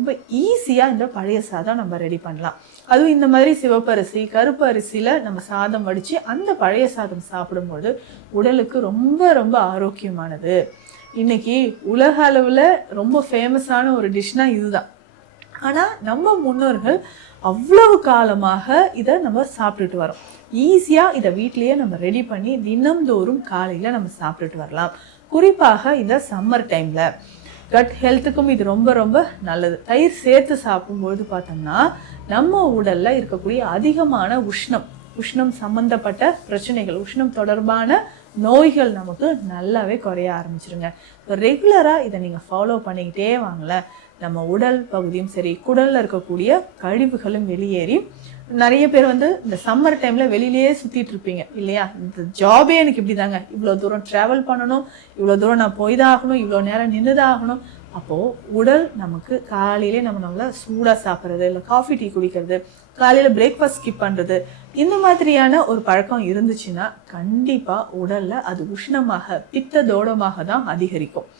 ரொம்ப ஈஸியாக இந்த பழைய சாதம் நம்ம ரெடி பண்ணலாம். அதுவும் இந்த மாதிரி சிவப்பரிசி கருப்பு அரிசியில் நம்ம சாதம் வடித்து அந்த பழைய சாதம் சாப்பிடும்போது உடலுக்கு ரொம்ப ரொம்ப ஆரோக்கியமானது. இன்னைக்கு உலக அளவில் ரொம்ப ஃபேமஸான ஒரு டிஷ்னா இதுதான். ஆனால் நம்ம முன்னோர்கள் அவ்வளவு காலமாக இதை நம்ம சாப்பிட்டுட்டு வரோம். ஈஸியாக இதை வீட்லேயே நம்ம ரெடி பண்ணி தினம்தோறும் காலையில் நம்ம சாப்பிட்டுட்டு வரலாம். குறிப்பாக இந்த சம்மர் டைமில் கட் ஹெல்த்துக்கும் இது ரொம்ப ரொம்ப நல்லது. தயிர் சேர்த்து சாப்பிடும்பொழுது பார்த்தோம்னா நம்ம உடலில் இருக்கக்கூடிய அதிகமான உஷ்ணம் சம்மந்தப்பட்ட பிரச்சனைகள், உஷ்ணம் தொடர்பான நோய்கள் நமக்கு நல்லாவே குறைய ஆரம்பிச்சிருங்க. இப்போ ரெகுலராக இதை நீங்கள் ஃபாலோ பண்ணிக்கிட்டே வாங்கல, நம்ம உடல் பகுதியும் சரி குடலில் இருக்கக்கூடிய கழிவுகளும் வெளியேறி நிறைய பேர் இந்த சம்மர் டைமில் வெளியிலேயே சுற்றிட்டு இருப்பீங்க இல்லையா? இந்த ஜாபே எனக்கு இப்படி தாங்க, இவ்வளோ தூரம் ட்ராவல் பண்ணணும், இவ்வளோ தூரம் நான் போய் தான் ஆகணும், இவ்வளோ நேரம் நின்று தான் ஆகணும். அப்போது உடல் நமக்கு காலையிலே நம்மளை சூடாக சாப்பிட்றது, இல்லை காஃபி டீ குடிக்கிறது, காலையில் பிரேக்ஃபாஸ்ட் ஸ்கிப் பண்ணுறது, இந்த மாதிரியான ஒரு பழக்கம் இருந்துச்சுன்னா கண்டிப்பாக உடலில் அது உஷ்ணமாக பித்த தோடமாக தான் அதிகரிக்கும்.